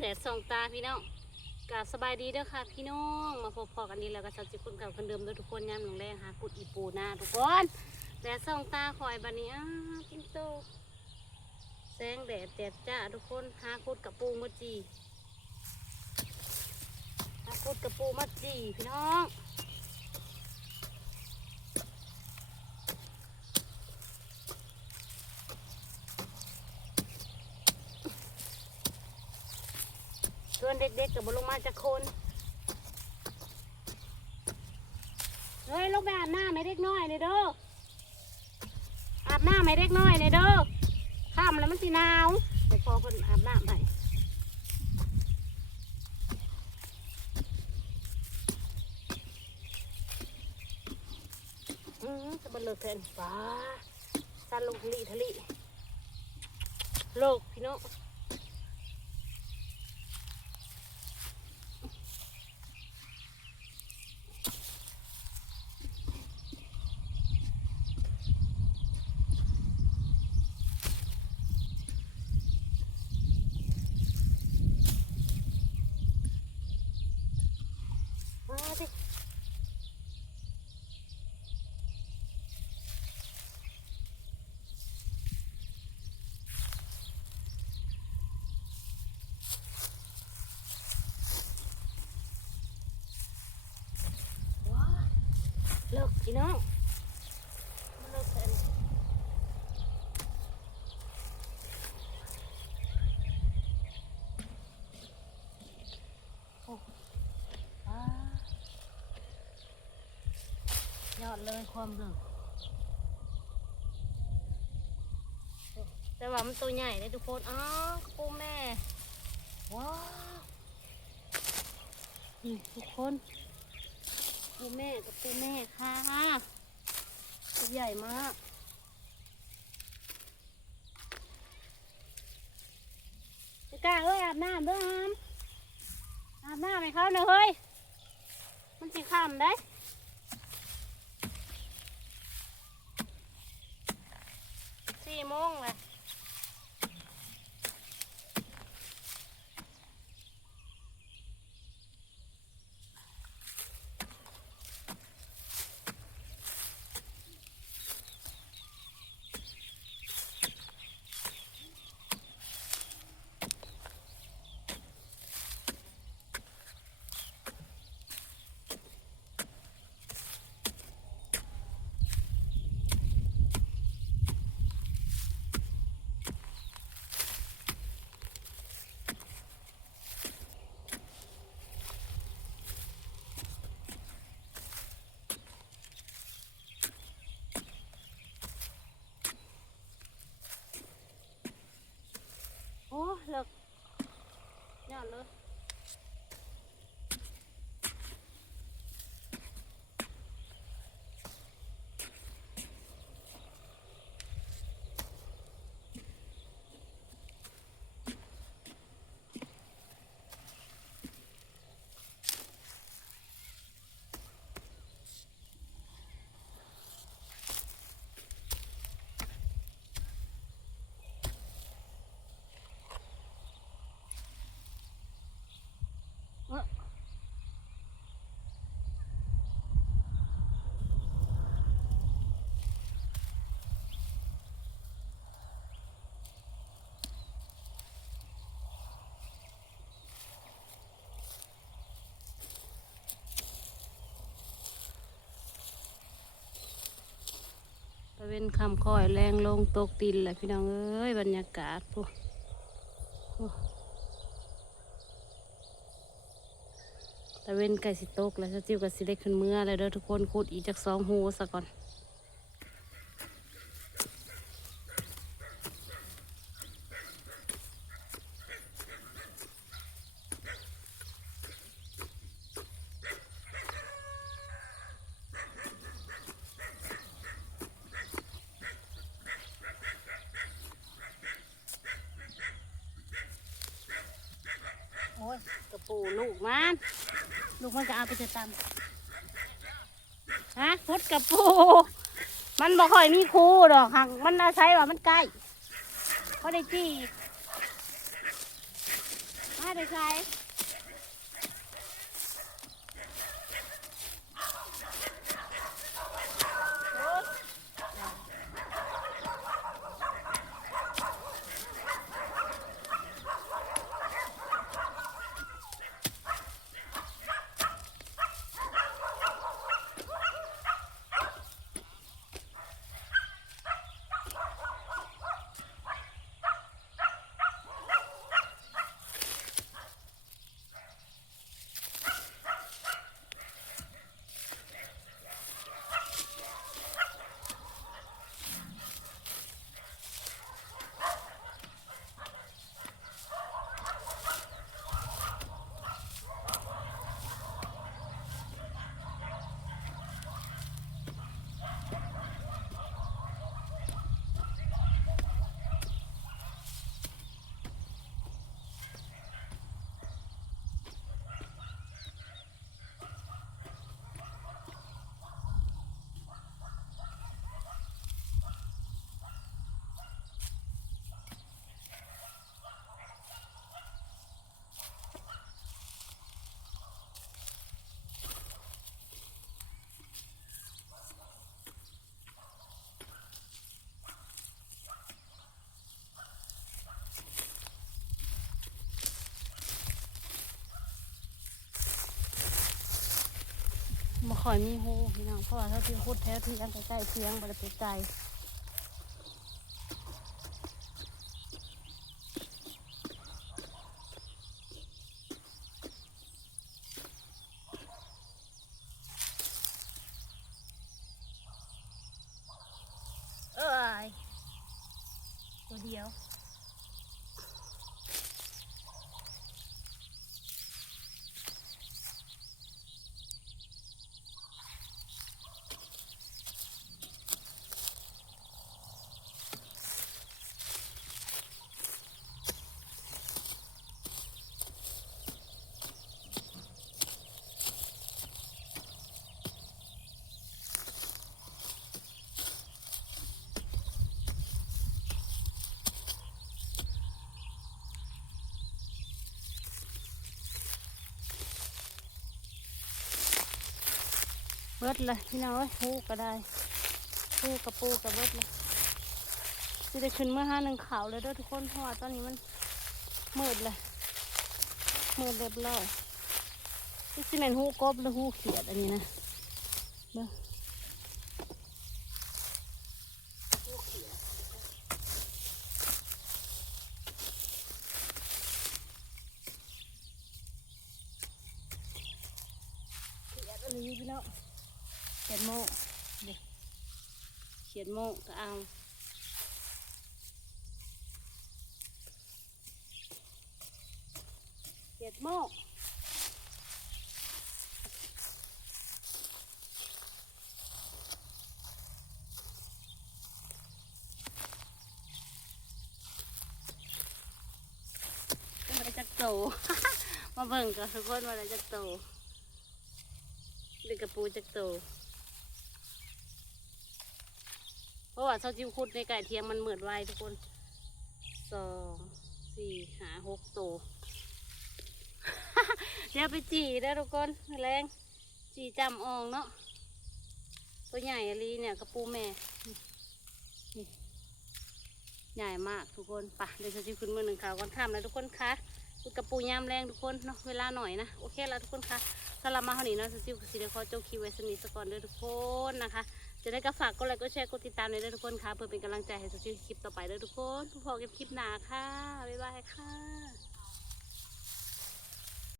แดดส่องตาพี่น้องกาสบายดีเด้อค่ะ พี่น้องมาพบพอกันนี้แล้วก็สักสิบคนเก่าคนเดิมเด้อทุกคนยามหลงแรงหากุดอีปูหน้าทุกคนแดดส่องตาคอยบันนี้อ้าพิ้งโตแสงแดดแดดจ้าทุกคนหากุดกับปูมัจีหากุดกับปูมัจีพี่น้องชวนเด็กๆกับบลงมาจากคนเฮ้ยลูกไปอาบน้ำให้เด็กน้อยเลยเด้ออาบน้ำให้เด็กน้อยเลยเด้อข้ามแล้วมันสิหนาวไปพอเพิ่นอาบน้ำให้อืมจะบันเลิกแทนฟ้าสันลงทะเลทะเลโลกพี่น้อง มาดิว้าเลิก พี่น้องมาเลิกกันโอ้ว้ายอดเลยความเลิกแต่ว่ามันตัวใหญ่เลยทุกคนอ้าวปูแม่ ว้าวนี่ทุกคน ปูแม่กับปูแม่ค่ะตัวใหญ่มากพี่กล้าเอ้ยอาบน้ำเด้อฮามอาบน้ำให้เขาหน่อยเฮ้ย มันสิข้ามได้สี่โมงเลย โอ้เเลยตะเวนคำคอยแรงลงตกตินแหละพี่น้องเอ้ยบรรยากาศพวกตะเวนไก่สิตกแล้วจะจิ้วกับสิเล็กขึ้นเมื่อเลยเด้อทุกคนขุดอีกจากสองหูซะก่อน ลูกมัน ลูกมันก็เอาไปจะตำฮะพุดกระปู มันบ่ค่อยมีครูดอกหักมันอาศัยว่ามันใกล้เขาได้จี้มาได้ใช้บ่ ค่อยมีหูพี่น้องเพราะว่าถ้าที่พูดแท้ที่ยังใกล้ๆเสียงบ่ได้ไปไกลเอ้ยตัวเดียว เบิดเลยพี่น้องเอ้ยหูก็ได้ฮู้กระปูกระเบิดเลยจะได้ขึ้นเมื่อห้าหนึ่งขาวเลยด้วยทุกคนเพราะว่าตอนนี้มันมืดเลยมืดเรียบร้อยนี่สิเป็นหูกบหรือหูเขียดอันนี้นะเด้อหูเขียดเขียดอันนี้พี่น้อง เขียนโมกเด็กเขียนโมกก็เอาเขียนโมกมาได้จักโต มาเบิ่งกับทุกคนมาอะได้จักโตเด็กกระปูจักโต เพราะว่าเสาจิ้วคุดในไก่เทียมมันเหมือนไวทุกคนสองสี่หาหกตัวเดี๋ยวไปจีได้อทุกคนแรงจีจำอองเนาะตัวใหญ่อลีเนี่ยกระปูแม่ใหญ่มากทุกคนปะเดี๋ยวเสาจิ้วขึ้นมือหนึ่งขาวก่อนข้ามเลยทุกคนคะคือกระปูยามแรงทุกคนเนาะเวลาหน่อยนะโอเคแล้วทุกคนคะสำหรับมาเท่านี้เนาะเสาจิ้วสิเดี๋ยวขอจบคิวไว้สนิทสก่อนเด้อทุกคนนะคะ จะได้ก็ฝากกดไลค์กดแชร์กดติดตามเลยด้วยทุกคนค่ะ เพื่อเป็นกำลังใจให้สุดคลิปต่อไปด้วยทุกคนพบกันคลิปหน้าค่ะ บ๊ายบายค่ะ